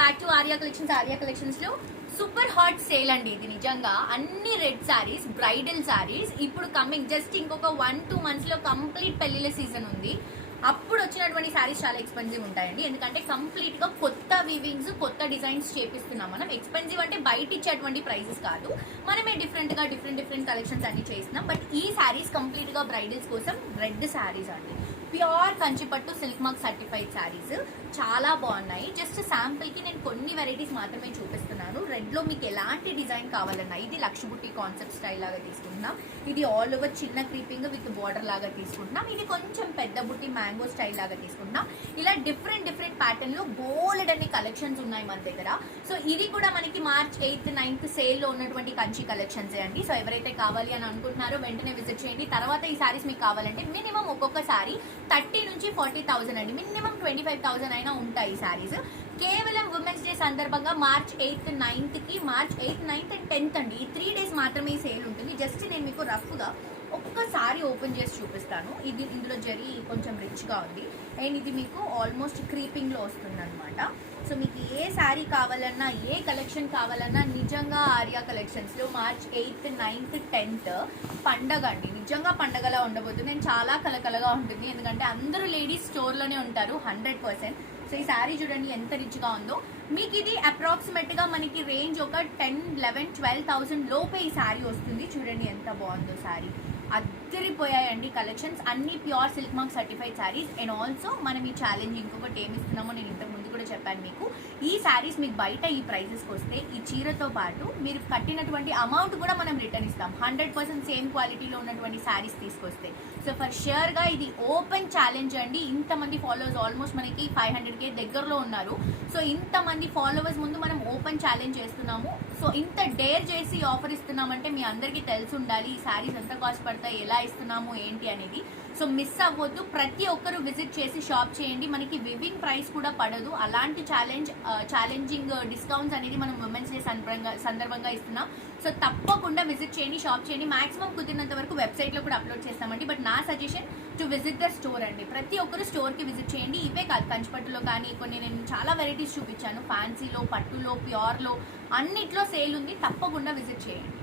Back to Arya collections. Arya collections లో super hot sale అండి ఇది. నిజంగా అన్ని రెడ్ సారీస్, బ్రైడల్ సారీస్ ఇప్పుడు కమింగ్ జస్ట్ ఇంకొక 1-2 months లో కంప్లీట్ పెళ్లిళ్ళ సీజన్ ఉంది. అప్పుడు వచ్చినటువంటి సారీస్ చాలా ఎక్స్పెన్సివ్ ఉంటాయండి. ఎందుకంటే కంప్లీట్ గా కొత్త వీవింగ్స్, కొత్త డిజైన్స్ చేపిస్తున్నాం మనం. ఎక్స్పెన్సివ్ అంటే బయట ఇచ్చేటువంటి ప్రైసెస్ కాదు, మనమే డిఫరెంట్ కలెక్షన్స్ అన్ని చేస్తున్నాం. బట్ ఈ సారీస్ కంప్లీట్ గా బ్రైడల్స్ కోసం రెడ్ సారీస్ అండి. ప్యూర్ కంచిపట్టు సిల్క్ మార్క్ సర్టిఫైడ్ శారీస్ చాలా బాగున్నాయి. జస్ట్ శాంపుల్ కి నేను కొన్ని వెరైటీస్ మాత్రమే చూపిస్తున్నాను. రెడ్ లో మీకు ఎలాంటి డిజైన్ కావాలన్నా ఇది లక్ష బుట్టి కాన్సెప్ట్ స్టైల్ లాగా తీసుకుంటున్నాం. ఇది ఆల్ ఓవర్ చిన్న క్రీపింగ్ విత్ బార్డర్ లాగా తీసుకుంటున్నాం. ఇది కొంచెం పెద్ద బుట్టి మ్యాంగో స్టైల్ లాగా తీసుకుంటున్నాం. ఇలా డిఫరెంట్ ప్యాటర్న్ లో బోల్డ్ అనే కలెక్షన్స్ ఉన్నాయి మన దగ్గర. సో ఇది కూడా మనకి March 8th 9th సేల్ లో ఉన్నటువంటి కంచి కలెక్షన్స్ అండి. సో ఎవరైతే కావాలి అని అనుకుంటున్నారో వెంటనే విజిట్ చేయండి. తర్వాత ఈ సారీస్ మీకు కావాలంటే మినిమం ఒక్కొక్క సారీ 30 నుంచి 40,000 అండి. మినిమం 25,000 అయినా ఉంటాయి ఈ సారీస్. కేవలం ఉమెన్స్ డే సందర్భంగా March 8th 9th కి March 8th 9th and 10th అండి. ఈ 3 days మాత్రమే సేల్ ఉంటుంది. జస్ట్ నేను మీకు రఫ్ గా ఒక్కసారి ఓపెన్ చేసి చూపిస్తాను. ఇది ఇందులో జరీ కొంచెం రిచ్ గా ఉంది అండ్ ఇది మీకు ఆల్మోస్ట్ క్రీపింగ్ లో వస్తుంది అనమాట. సో మీకు ఏ శారీ కావాలన్నా, ఏ కలెక్షన్ కావాలన్నా నిజంగా ఆర్యా కలెక్షన్స్ లో March 8th 9th 10th పండగ అండి. నిజంగా పండగలా ఉండబోతుంది. నేను చాలా కలకలగా ఉంటుంది ఎందుకంటే అందరూ లేడీస్ స్టోర్ లోనే ఉంటారు 100%. సో ఈ శారీ చూడండి ఎంత రిచ్ గా ఉందో. మీకు ఇది అప్రాక్సిమేట్ గా మనకి రేంజ్ ఒక 10, 11, 12,000 లోపే ఈ శారీ వస్తుంది. చూడండి ఎంత బాగుందో శారీ. అద్దరిపోయాయండి కలెక్షన్స్. అన్ని pure silk mark certified saris. And also మనం ఈ ఛాలెంజ్ ఇంకొకటి ఏమి ఇస్తున్నామో నేను ఇంతకు ముందు కూడా చెప్పాను మీకు. ఈ శారీస్ మీకు బయట ఈ ప్రైజెస్కి వస్తే ఈ చీరతో పాటు మీరు కట్టినటువంటి అమౌంట్ కూడా మనం రిటర్న్ ఇస్తాం. 100% సేమ్ క్వాలిటీలో ఉన్నటువంటి శారీస్ తీసుకొస్తే. సో ఫర్ ష్యూర్ గా ఇది ఓపెన్ ఛాలెంజ్ అండి. ఇంతమంది ఫాలోవర్స్ ఆల్మోస్ట్ మనకి 500K దగ్గరలో ఉన్నారు. సో ఇంతమంది ఫాలోవర్స్ ముందు మనం ఓపెన్ ఛాలెంజ్ చేస్తున్నాము. సో ఇంత డేర్ చేసి ఆఫర్ ఇస్తున్నామంటే మీ అందరికీ తెలిసి ఉండాలి ఈ శారీస్ ఎంత కాస్ట్ పడతాయి, ఎలా ఇస్తున్నాము ఏంటి అనేది. సో మిస్ అవ్వద్దు. ప్రతి ఒక్కరు విజిట్ చేసి షాప్ చేయండి. మనకి వివింగ్ ప్రైస్ కూడా పడదు. అలాంటి ఛాలెంజింగ్ డిస్కౌంట్స్ అనేది మనం ఉమెన్స్ డే సందర్భంగా ఇస్తున్నాం. సో తప్పకుండా విజిట్ చేయండి, షాప్ చేయండి. మాక్సిమం కుదిరినంత వరకు వెబ్సైట్ లో కూడా అప్లోడ్ చేస్తామండి. బట్ నా suggestion to visit the store అండి. ప్రతి ఒక్కరు స్టోర్ కి విజిట్ చేయండి. ఇవే కాదు, కంచిపట్టులో కానీ కొన్ని నేను చాలా వెరైటీస్ చూపించాను. ఫ్యాన్సీలో, పట్టులో, ప్యూర్ లో అన్నిట్లో సేల్ ఉంది. తప్పకుండా విజిట్ చేయండి.